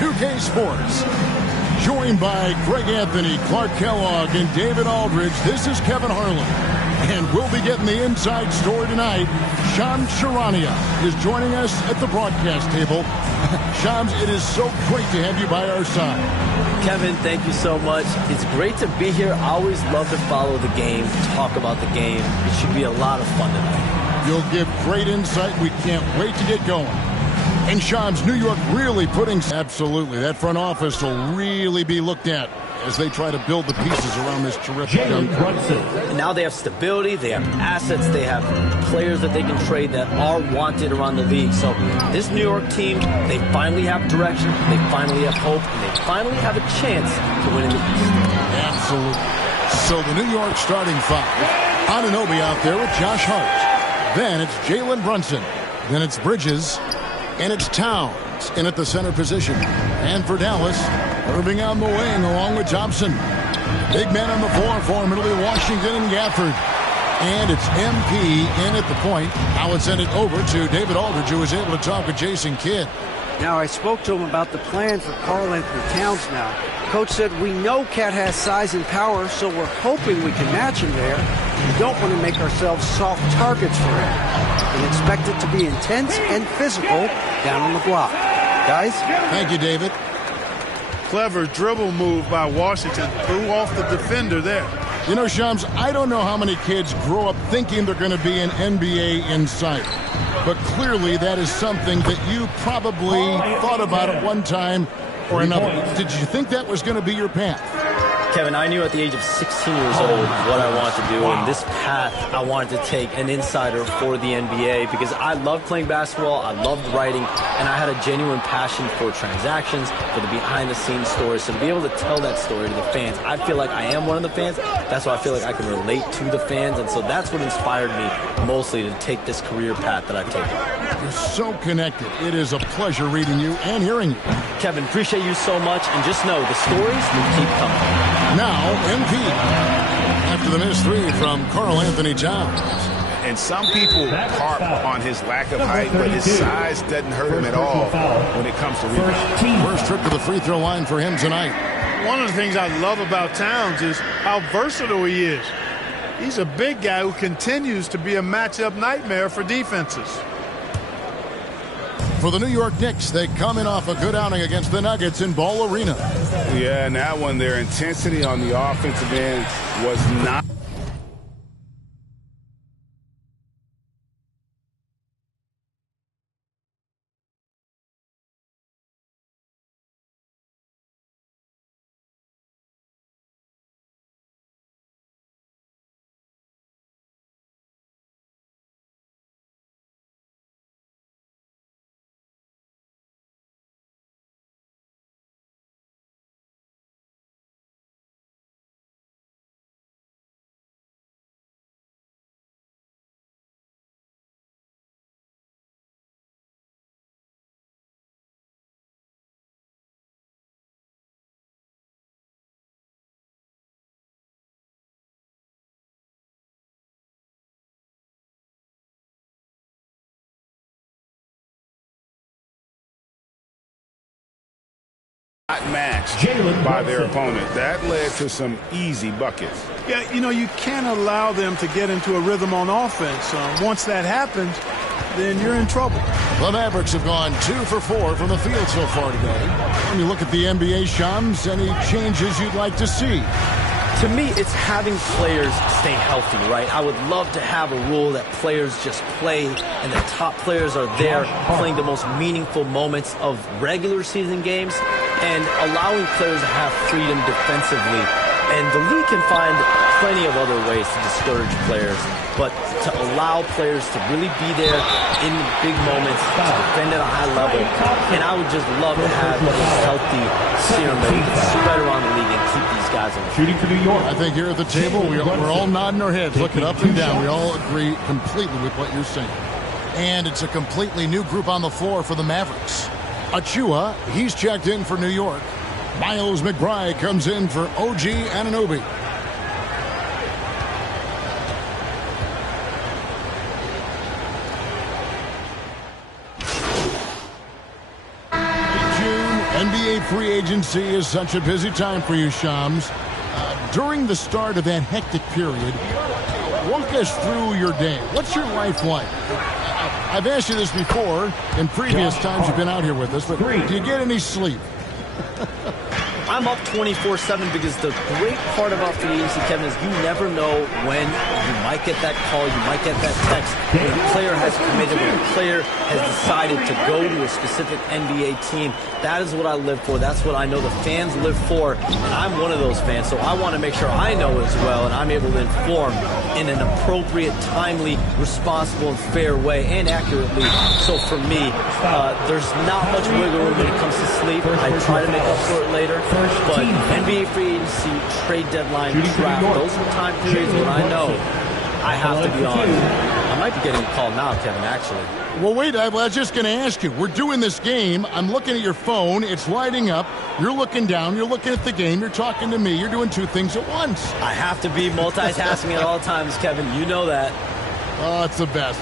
2K Sports. Joined by Greg Anthony, Clark Kellogg, and David Aldridge, this is Kevin Harlan. And we'll be getting the inside story tonight. Shams Charania is joining us at the broadcast table. Shams, it is so great to have you by our side. Kevin, thank you so much. It's great to be here. I always love to follow the game, talk about the game. It should be a lot of fun tonight. You'll give great insight. We can't wait to get going. And Shams, New York really putting... Absolutely. That front office will really be looked at as they try to build the pieces around this terrific young player. And now they have stability, they have assets, they have players that they can trade that are wanted around the league. So this New York team, they finally have direction, they finally have hope, and they finally have a chance to win in the East. Absolutely. So the New York starting five. Anunoby out there with Josh Hart. Then it's Jalen Brunson. Then it's Bridges. And it's Towns in at the center position. And for Dallas, Irving on the wing along with Thompson. Big man on the floor for him. It'll be Washington and Gafford. And it's MP in at the point. Now it's sent it over to David Aldridge, who was able to talk with Jason Kidd. Now, I spoke to him about the plan for Karl Anthony Towns now. Coach said, we know Cat has size and power, so we're hoping we can match him there. We don't want to make ourselves soft targets for him. And expect it to be intense and physical down on the block. Guys? Thank you, David. Clever dribble move by Washington. Threw off the defender there. You know, Shams, I don't know how many kids grow up thinking they're going to be an NBA insider. But clearly that is something that you probably thought about at one time or another. Did you think that was going to be your path? Kevin, I knew at the age of 16 years old what I wanted to do, and this path I wanted to take an insider for the NBA because I loved playing basketball, I loved writing, and I had a genuine passion for transactions, for the behind-the-scenes stories. So to be able to tell that story to the fans, I feel like I am one of the fans. That's why I feel like I can relate to the fans, and so that's what inspired me mostly to take this career path that I've taken. You're so connected. It is a pleasure reading you and hearing you. Kevin, appreciate you so much, and just know the stories will keep coming. Now, MP. After the missed three from Karl Anthony Towns. And some people harp on his lack of height, but his size doesn't hurt him at all when it comes to rebounding. First trip to the free throw line for him tonight. One of the things I love about Towns is how versatile he is. He's a big guy who continues to be a matchup nightmare for defenses. For the New York Knicks, they come in off a good outing against the Nuggets in Ball Arena. Yeah, and that one, their intensity on the offensive end was not. Matched by their opponent. That led to some easy buckets. Yeah, you know, you can't allow them to get into a rhythm on offense. Once that happens, then you're in trouble. The Mavericks have gone 2 for 4 from the field so far today. When you look at the NBA, Shams, any changes you'd like to see? To me, it's having players stay healthy, right? I would love to have a rule that players just play and the top players are there playing the most meaningful moments of regular season games and allowing players to have freedom defensively. And the league can find plenty of other ways to discourage players, but to allow players to really be there in big moments, to defend at a high level. And I would just love to have a healthy serum that we can spread around the league and keep these guys on. Shooting for New York. I think here at the table, we're all nodding our heads, looking up and down. We all agree completely with what you're saying. And it's a completely new group on the floor for the Mavericks. Achua, he's checked in for New York. Miles McBride comes in for OG Anunoby. June NBA free agency is such a busy time for you, Shams. During the start of that hectic period, walk us through your day. What's your life like? I've asked you this before in previous times you've been out here with us, but do you get any sleep? I'm up 24/7 because the great part about free agency, Kevin, is you never know when you might get that call, you might get that text. When a player has committed, when a player has decided to go to a specific NBA team, that is what I live for. That's what I know the fans live for, and I'm one of those fans, so I want to make sure I know as well, and I'm able to inform in an appropriate, timely, responsible, and fair way, and accurately. So for me, there's not much wiggle room when it comes to sleep. I try to make up for it later. But NBA free agency, trade deadline, draft, those are time periods when I know I have to be on. I might be getting a call now, Kevin, actually. Well, wait, I was just going to ask you. We're doing this game. I'm looking at your phone. It's lighting up. You're looking down. You're looking at the game. You're talking to me. You're doing two things at once. I have to be multitasking at all times, Kevin. You know that. Oh, it's the best.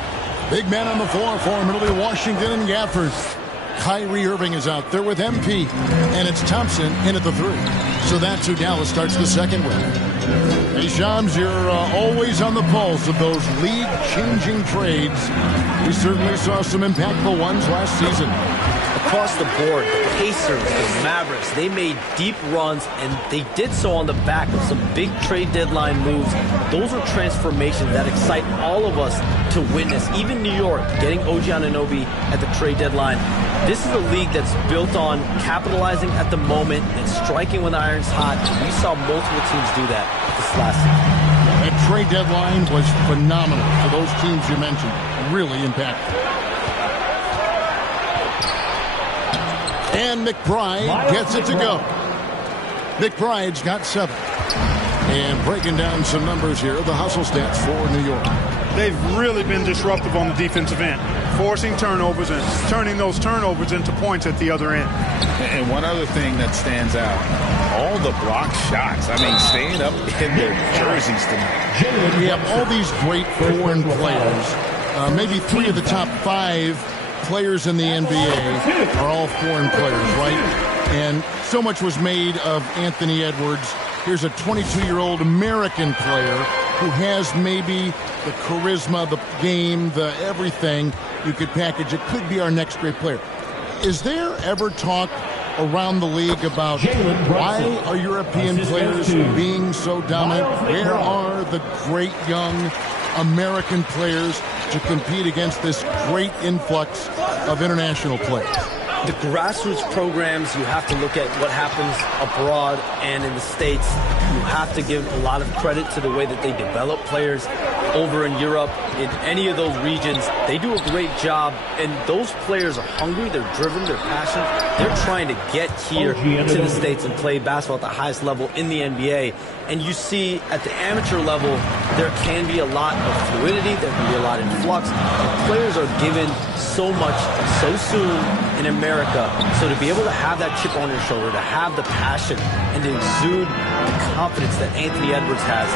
Big man on the floor for Middle Washington and Gaffers. Kyrie Irving is out there with MP, and it's Thompson in at the 3. So that's who Dallas starts the second with. Hey, Shams, you're always on the pulse of those league-changing trades. We certainly saw some impactful ones last season. Across the board, the Pacers, the Mavericks, they made deep runs, and they did so on the back of some big trade deadline moves. Those are transformations that excite all of us to witness. Even New York, getting OG Anunoby at the trade deadline. This is a league that's built on capitalizing at the moment and striking when the iron's hot. We saw multiple teams do that this last season. That trade deadline was phenomenal for those teams you mentioned. Really impactful. And McBride gets it to go. McBride's got 7. And breaking down some numbers here, the hustle stats for New York. They've really been disruptive on the defensive end, forcing turnovers and turning those turnovers into points at the other end. And one other thing that stands out, all the block shots. I mean, staying up in their jerseys tonight. We have all these great foreign players. Maybe 3 of the top 5 players in the NBA are all foreign players, right? And so much was made of Anthony Edwards. Here's a 22-year-old American player who has maybe the charisma, the game, the everything you could package. It could be our next great player. Is there ever talk around the league about why are European players being so dominant? Where are the great young American players to compete against this great influx of international players? The grassroots programs, you have to look at what happens abroad and in the States. You have to give a lot of credit to the way that they develop players over in Europe. In any of those regions, they do a great job, and those players are hungry, they're driven, they're passionate. They're trying to get here to the States and play basketball at the highest level in the NBA. And you see at the amateur level, there can be a lot of fluidity, there can be a lot of flux. And players are given so much so soon in America. So to be able to have that chip on your shoulder, to have the passion and to exude the confidence that Anthony Edwards has,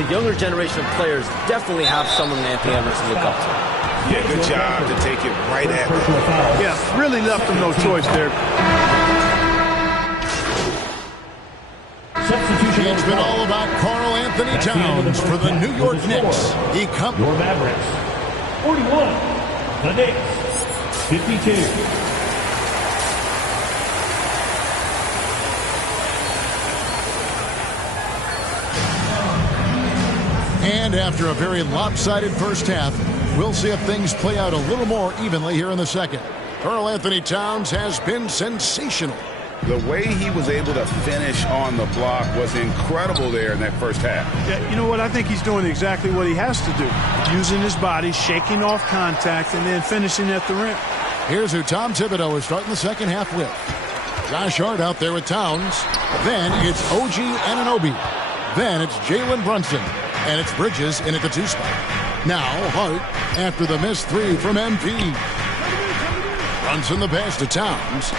the younger generation of players definitely have someone Anthony Edwards to look up to. Yeah, good job to take it right at them. Yeah, really left them no choice there. It's been all about Karl Anthony Towns for the New York Knicks. He comes. Your Mavericks. 41. The Knicks. 52. And after a very lopsided first half, we'll see if things play out a little more evenly here in the second. Karl Anthony Towns has been sensational. The way he was able to finish on the block was incredible there in that first half. Yeah, you know what? I think he's doing exactly what he has to do. Using his body, shaking off contact, and then finishing at the rim. Here's who Tom Thibodeau is starting the second half with. Josh Hart out there with Towns. Then it's OG Anunoby. Then it's Jalen Brunson. And it's Bridges in at the 2 spot. Now Hart after the missed 3 from MP. Brunson the pass to Towns.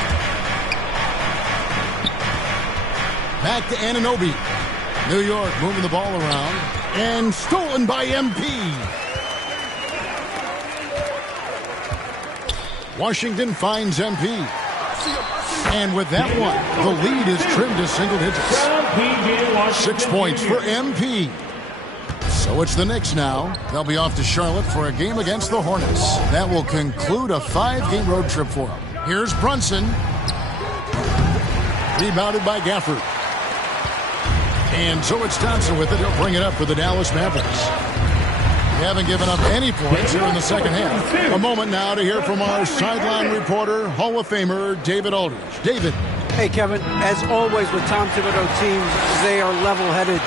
Back to Anunoby. New York moving the ball around. And stolen by MP. Washington finds MP. And with that one, the lead is trimmed to single digits. 6 points for MP. So it's the Knicks now. They'll be off to Charlotte for a game against the Hornets. That will conclude a 5-game road trip for them. Here's Brunson. Rebounded by Gafford. And so it's Thompson with it. He'll bring it up for the Dallas Mavericks. They haven't given up any points here in the second half. A moment now to hear from our sideline reporter, Hall of Famer David Aldridge. David. Hey, Kevin. As always with Tom Thibodeau teams, they are level-headed.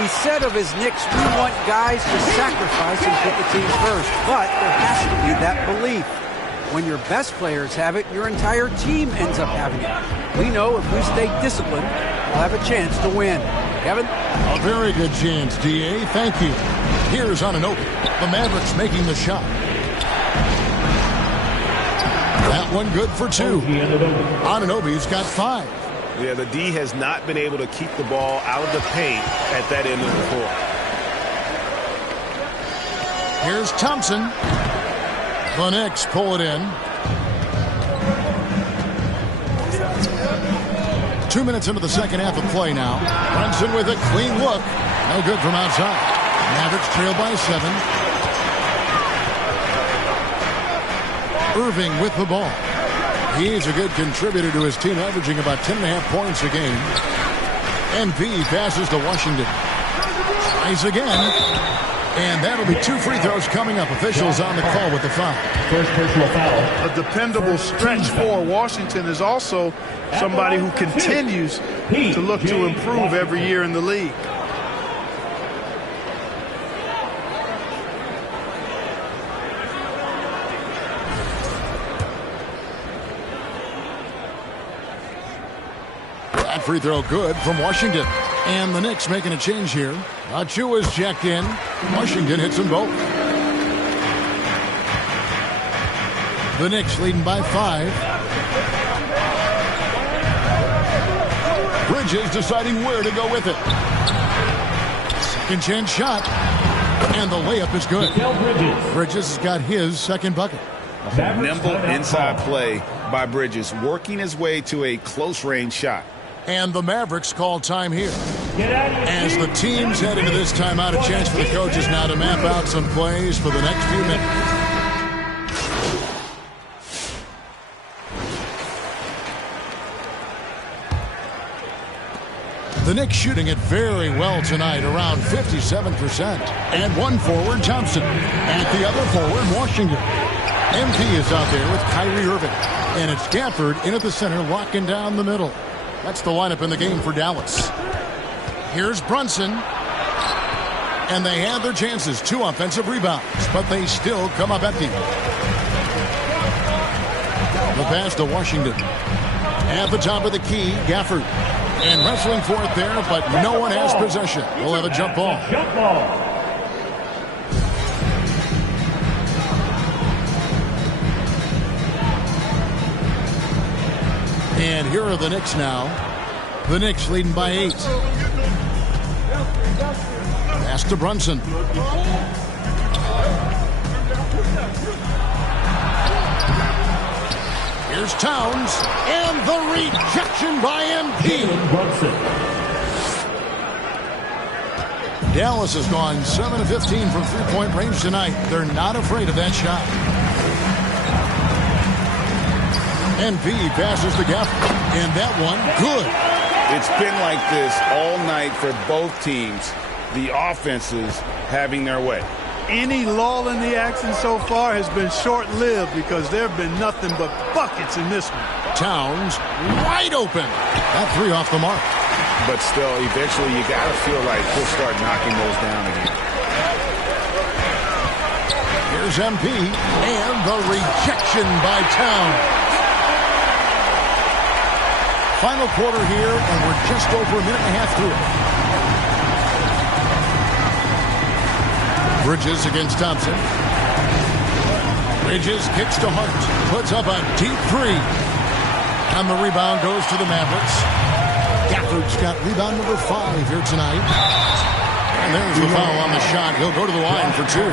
He said of his Knicks, we want guys to sacrifice and put the team first. But there has to be that belief. When your best players have it, your entire team ends up having it. We know if we stay disciplined, we'll have a chance to win. Kevin? A very good chance, D.A. Thank you. Here's Anunoby. The Mavericks making the shot. That one good for 2. Anunoby's got 5. Yeah, the D has not been able to keep the ball out of the paint at that end of the court. Here's Thompson. The Knicks pull it in. 2 minutes into the second half of play now. Brunson with a clean look. No good from outside. Mavericks trail by 7. Irving with the ball. He's a good contributor to his team, averaging about 10.5 points a game. MP passes to Washington. Tries again. And that'll be 2 free throws coming up. Officials on the call with the foul. First personal foul. A dependable stretch for Washington is also somebody who continues to look to improve every year in the league. That free throw good from Washington. And the Knicks making a change here. Achua's checked in. Washington hits them both. The Knicks leading by 5. Bridges deciding where to go with it. Second chance shot. And the layup is good. Bridges has got his second bucket. Nimble inside play by Bridges, working his way to a close-range shot. And the Mavericks call time here. As the teams head into this timeout, a chance for the coaches now to map out some plays for the next few minutes. The Knicks shooting it very well tonight, around 57%. And one forward, Thompson. At the other forward, Washington. MP is out there with Kyrie Irving. And it's Gafford in at the center, locking down the middle. That's the lineup in the game for Dallas. Here's Brunson. And they have their chances. 2 offensive rebounds, but they still come up empty. The pass to Washington. At the top of the key, Gafford. And wrestling for it there, but no one has possession. We'll have a jump ball. Jump ball. And here are the Knicks now. The Knicks leading by 8. Pass to Brunson. Here's Towns. And the rejection by MP. Dallas has gone 7 of 15 from three-point range tonight. They're not afraid of that shot. MP passes to Gafford, and that one, good. It's been like this all night for both teams. The offenses having their way. Any lull in the action so far has been short-lived because there have been nothing but buckets in this one. Towns, wide open. That 3 off the mark. But still, eventually you got to feel like he'll start knocking those down again. Here's MP, and the rejection by Towns. Final quarter here, and we're just over a minute and a half through it. Bridges against Thompson. Bridges kicks to Hart. Puts up a deep 3. And the rebound goes to the Mavericks. Gafford's got rebound number 5 here tonight. And there's the foul on the shot. He'll go to the line for 2.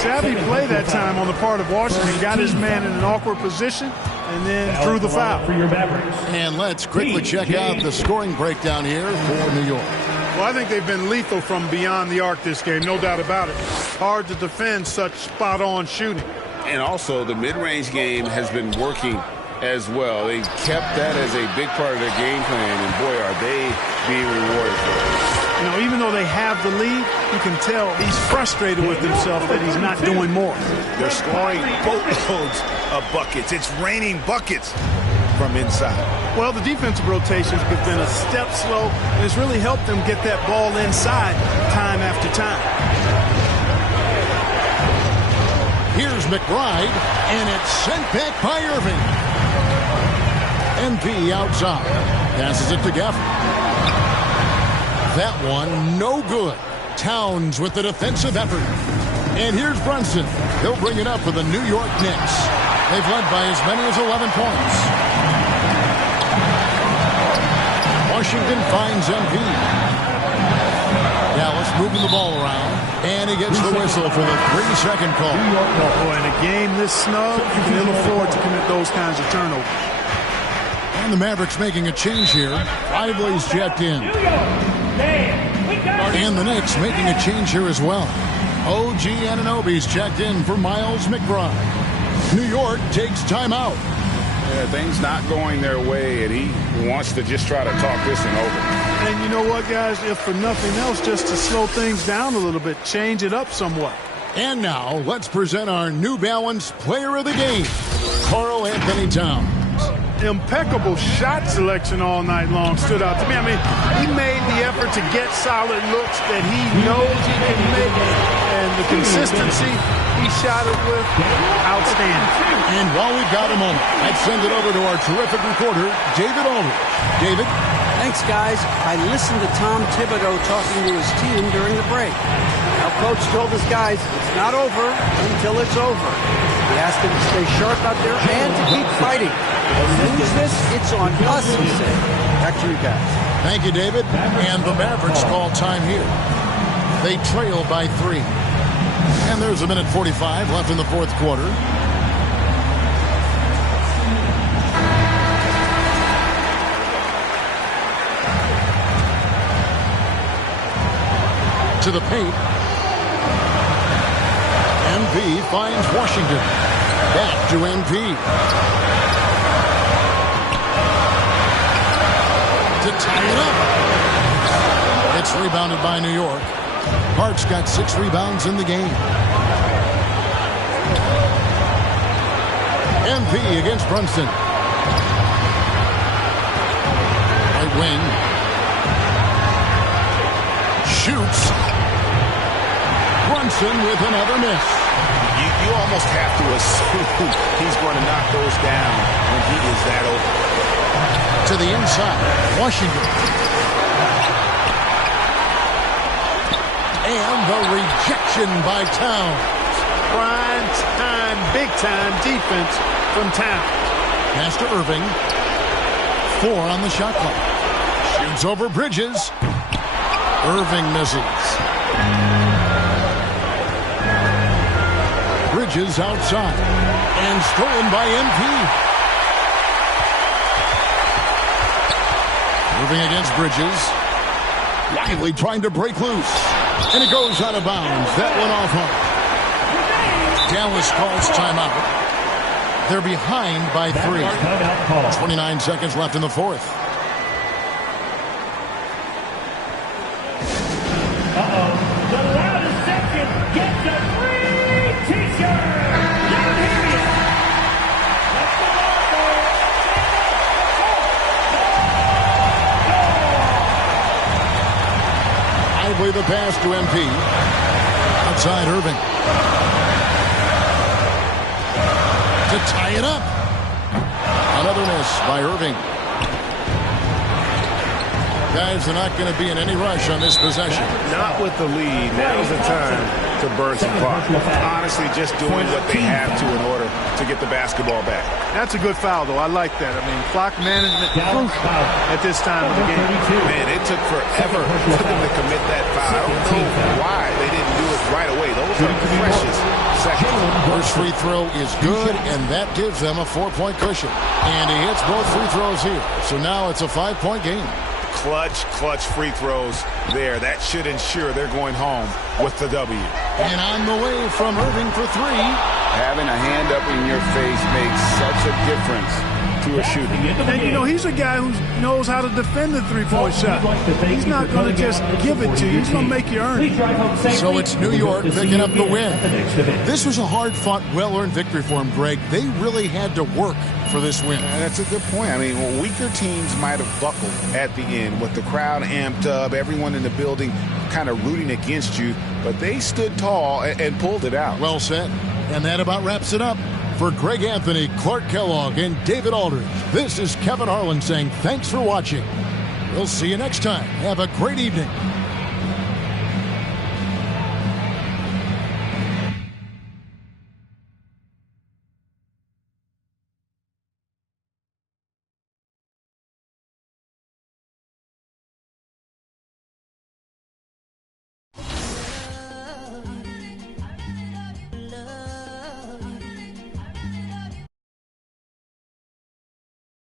Savvy play that time on the part of Washington. Got his man in an awkward position and then drew the foul. For your Mavericks. And let's quickly check out the scoring breakdown here for New York. Well, I think they've been lethal from beyond the arc this game, no doubt about it. Hard to defend such spot-on shooting. And also, the mid-range game has been working as well. They kept that as a big part of their game plan, and boy, are they being rewarded for it. You know, even though they have the lead, you can tell he's frustrated with himself that he's not doing more. They're scoring boatloads of buckets. It's raining buckets from inside. Well, the defensive rotations have been a step slow, and it's really helped them get that ball inside time after time. Here's McBride, and it's sent back by Irving. MP outside. Passes it to Gafford. That one, no good. Towns with the defensive effort. And here's Brunson. He'll bring it up for the New York Knicks. They've led by as many as 11 points. Washington finds MP. Dallas moving the ball around. And he gets the whistle for the 3-second call. Oh, in a game this snug, you can ill afford to commit those kinds of turnovers. And the Mavericks making a change here. Lively's checked in. And the Knicks making a change here as well. OG Anunoby's checked in for Miles McBride. New York takes timeout. Yeah, things not going their way, and he wants to just try to talk this one over. And you know what, guys? If for nothing else, just to slow things down a little bit, change it up somewhat. And now, let's present our New Balance Player of the Game, Karl Anthony Towns. Impeccable shot selection all night long stood out to me. I mean, he made the effort to get solid looks that he knows he can make, and the consistency he shot it with, outstanding. And while we've got a moment, let's send it over to our terrific reporter, David Aldridge. David? Thanks, guys. I listened to Tom Thibodeau talking to his team during the break. Our coach told his guys it's not over until it's over. He asked them to stay sharp out there and to keep fighting. Lose this, it's on us, he said. Back to you guys. Thank you, David. And the Mavericks call time here. They trail by 3. And there's a minute 45 left in the fourth quarter. To the paint. MP finds Washington. Back to MP. To tie it up. It's rebounded by New York. Hart's got 6 rebounds in the game. MP against Brunson. Right wing. Shoots. Brunson with another miss. You almost have to assume he's going to knock those down when he is that open. To the inside, Washington. And the rejection by Towns. Prime time, big time defense from Towns. Pass to Irving. 4 on the shot clock. Shoots over Bridges. Irving misses. Bridges outside. And stolen by MP. Irving against Bridges. Lively trying to break loose. And it goes out of bounds. That went off hard. Dallas calls timeout. They're behind by 3. 29 seconds left in the fourth. The loudest section gets a free t-shirt. Let him hear you. Let's go on, boys. Lively the pass to MP. Outside Irving. To tie it up. Another miss by Irving. Guys, they're not going to be in any rush on this possession. Not with the lead. Now's the time to burn some clock. Honestly, just doing what they have to in order to get the basketball back. That's a good foul, though. I like that. I mean, clock management crucial at this time of the game. Man, it took forever for them to commit that foul. I don't know why they didn't do it right away. Those are precious seconds. First free throw is good, and that gives them a 4-point cushion. And he hits both free throws here. So now it's a 5-point game. Clutch free throws there. That should ensure they're going home with the W. And on the way from Irving for three. Having a hand up in your face makes such a difference to a shooter. And, you know, he's a guy who knows how to defend the three-point shot. He's not going to just give it to you. He's going to make you earn it. So it's New York picking up the win. This was a hard-fought, well-earned victory for him, Greg. They really had to work for this win. That's a good point. I mean, weaker teams might have buckled at the end with the crowd amped up, everyone in the building kind of rooting against you, but they stood tall and pulled it out. Well said. And that about wraps it up. For Greg Anthony, Clark Kellogg, and David Aldridge, this is Kevin Harlan saying thanks for watching. We'll see you next time. Have a great evening.